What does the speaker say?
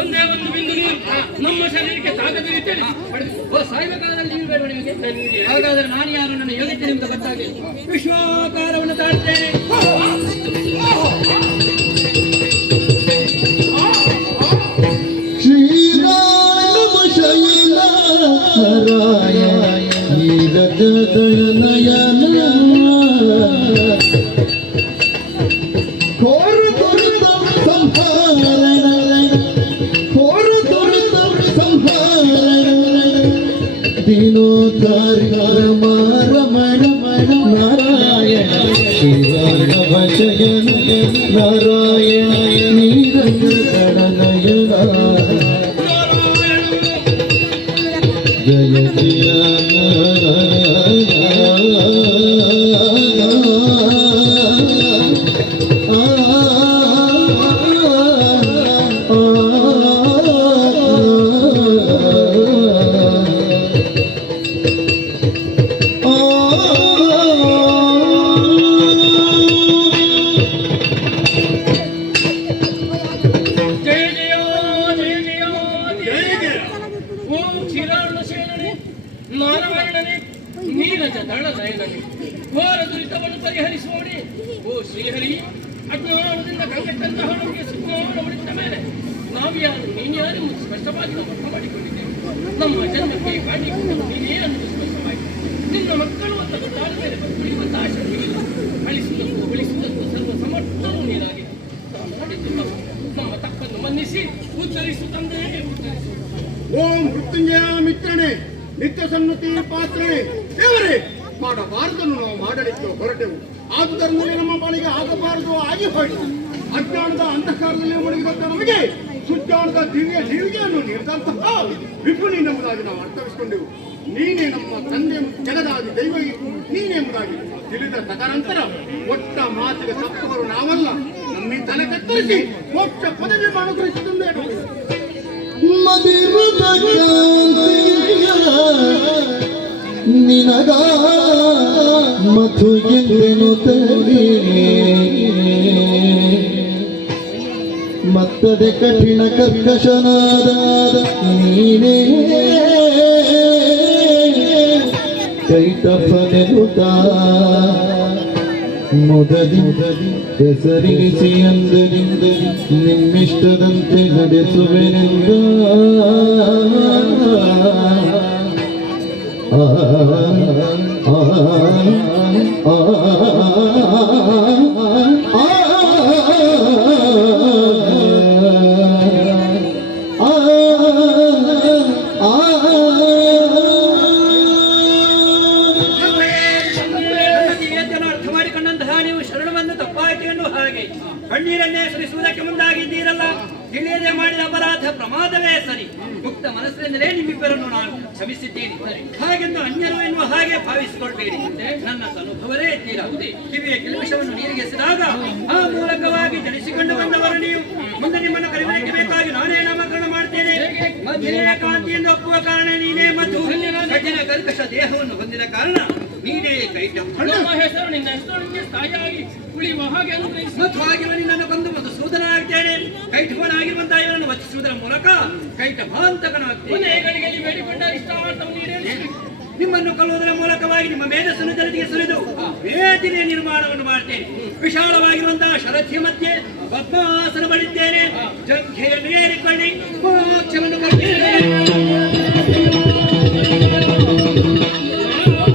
ಒಂದೇ ಒಂದು ಬಿಂದು ನೀರು ನಮ್ಮ ಶರೀರಕ್ಕೆ ತಾಗದಿರುತ್ತೇನೆ. ಸಾಯಬೇಕಾದಲ್ಲಿ ನೀರು ಬೇಡ ನಿಮಗೆ. ಹಾಗಾದರೆ ನಾನು ಯಾರು, ನನ್ನ ಯೋಗ್ಯತೆ ನಿಮ್ಗೆ ಗೊತ್ತಾಗಲಿ. ವಿಶ್ವಾಕಾರವನ್ನು ತಾಳ್ತೇನೆ. ನಾರಾಯಣ ಜಯ ಜಯ ನಾರಾಯಣನೇ ನೀರಜ ದಳನಯನನೇ ಘೋರ ದುರಿತವನ್ನು ಪರಿಹರಿಸುವವನೇ ಓ ಶ್ರೀಹರಿ. ಅಜ್ಞಾನದಿಂದ ಕಂಗೆಟ್ಟಂತಹ ನಮಗೆ ಸುಜ್ಞಾನ ಉಳಿದ ಮೇಲೆ ನಾವ್ಯಾರು ನೀನ್ಯಾರು ಸ್ಪಷ್ಟವಾಗಿ ನಾವು ಅರ್ಥ ಮಾಡಿಕೊಂಡಿದ್ದೇವೆ. ನಮ್ಮ ಜನ್ಮಕ್ಕೆ ಕಾಣಿಕೊಂಡು ನೀನೇ ಅನ್ನೋದು ಸ್ಪಷ್ಟವಾಯಿತು. ನಿನ್ನ ಮಕ್ಕಳು ಅಂತ ಗೊತ್ತಾದ ಮೇಲೆ ಉಳಿಯುವಂತ ಆಶೆ ಇಲ್ಲ. ಅಳಿಸುವುದಕ್ಕೂ ಸರ್ವ ಸಮರ್ಥನೂ ನೀನಾಗಿದೆ. ಮಾಡಿದ್ದು ನಮ್ಮ ತಪ್ಪನ್ನು ಮನ್ನಿಸಿ ಉತ್ತರಿಸು ತಂದೆ, ಉತ್ತರಿಸು. ಓಂ ಮೃತ್ಯುಂಜಯ ಮಿತ್ರನೇ, ನಿತ್ಯ ಸನ್ನತಿ ಪಾತ್ರನೇ, ದೇವರೇ ಮಾಡಬಾರದನ್ನು ನಾವು ಮಾಡಲಿಕ್ಕೆ ಹೊರಟೆವು. ಆದುದರಿಂದ ನಮ್ಮ ಬಾಳಿಗೆ ಆಗಬಾರದು ಆಗಿ ಹೋಯಿತು. ಅಜ್ಞಾನದ ಅಂಧಕಾರದಲ್ಲಿ ಮುಳುಗಿದಂತ ನಮಗೆ ಸುಜ್ಞಾನದ ದಿವ್ಯ ಜೀವಿಗೆಯನ್ನು ನೀಡಿದಂತಹ ವಿಪುನಿ ಎಂಬುದಾಗಿ ನಾವು ಅರ್ಥವಿಸಿಕೊಂಡೆವು. ನೀನೇ ನಮ್ಮ ತಂದೆ ಜಗದಾದಿ ದೈವ ನೀನೆಂಬುದಾಗಿ ತಿಳಿದ ತದನಂತರ ಒಟ್ಟ ಮಾತಿಗೆ ತಪ್ಪವರು ನಾವಲ್ಲ. ನಮ್ಮಿ ತಲೆ ಕತ್ತರಿಸಿ ಮೋಕ್ಷ ಪದವಿ ಅನುಗ್ರಹಿಸಿದಂತೆ ನಿನಗ ಮಧು ಎಂದೆನು ತಲೆ ಮತ್ತದೆ ಕಠಿಣ ಕರ್ಕಶನಾದ ನೀನೇ ಕೈತಪ್ಪನೆನುತ ಮುದದಿ ಹೆಸರಿಸಿ ಅಂದರಿಂದರಿ ನಿಮ್ಮಿಷ್ಟದಂತೆ ನಡೆಸುವೆನೆಂದ ಕಣ್ಣೀರನ್ನೇ ಸುರಿಸುವುದಕ್ಕೆ ಮುಂದಾಗಿದ್ದೀರಲ್ಲ. ತಿಳಿಯದೆ ಮಾಡಿದ ಅಪರಾಧ ಪ್ರಮಾದವೇ ಸರಿ. ಮುಕ್ತ ಮನಸ್ಸಿನಿಂದಲೇ ನಿಮ್ಮಿಬ್ಬರನ್ನು ನಾನು ಕ್ಷಮಿಸಿದ್ದೀನಿ. ಹಾಗೆಂದು ಅನ್ಯರು ಎನ್ನುವ ಹಾಗೆ ಭಾವಿಸಿಕೊಳ್ಬೇಡಿ. ನನ್ನ ಅನುಭವವೇ ತೀರಾಗುವುದೇ. ಕಿವಿಯ ಕಿಲ್ಬಿಷವನ್ನು ನೀರಿಗೆ ಎಸೆದಾಗ ಆ ಮೂಲಕವಾಗಿ ಜನಿಸಿಕೊಂಡು ಬಂದವರು ನೀವು. ಮುಂದೆ ನಿಮ್ಮನ್ನು ಕರೆಯುವುದಕ್ಕೆ ಬೇಕಾಗಿ ನಾನೇ ನಾಮಕರಣ ಮಾಡ್ತೇನೆ. ಮಧ್ಯೆಯ ಕಾಂತಿಯಿಂದ ಒಪ್ಪುವ ಕಾರಣ ನೀನೇ ಮತ್ತು ಕಠಿಣ ಕರ್ಕಶ ದೇಹವನ್ನು ಹೊಂದಿದ ಕಾರಣ ನೀನೇ ಕೈಟ ಹೆಸರು ನಿನ್ನ ಹೆಸರು ಸ್ಥಾಯಿಯಾಗಿ ಉಳಿಯುವ ಹಾಗೆ ಮತ್ತು ಆಗಿರುವ ನಿನ್ನನ್ನು ಕೊಂದು ಮಧುಸೂದನ ಆಗ್ತೇನೆ. ಕೈಟವನಾಗಿರುವಂತಹ ಇವರನ್ನು ವಚಿಸುವುದರ ಮೂಲಕ ಕೈಟಭಾಂತಕನಾಗ್ತೇನೆ. ಬೇಡಿಕೊಂಡ ಇಷ್ಟಾರ್ಥವನ್ನು ನೀಡೇನೆ. ನಿಮ್ಮನ್ನು ಕೊಲ್ಲುವುದರ ಮೂಲಕವಾಗಿ ನಿಮ್ಮ ಮೇಧಸ್ಸನ್ನು ಜನತೆಗೆ ಸುರಿದು ವೇದಿಕೆಯ ನಿರ್ಮಾಣವನ್ನು ಮಾಡ್ತೇನೆ. ವಿಶಾಲವಾಗಿರುವಂತಹ ಶರಥ್ಯ ಮಧ್ಯೆ ಪದ್ಮ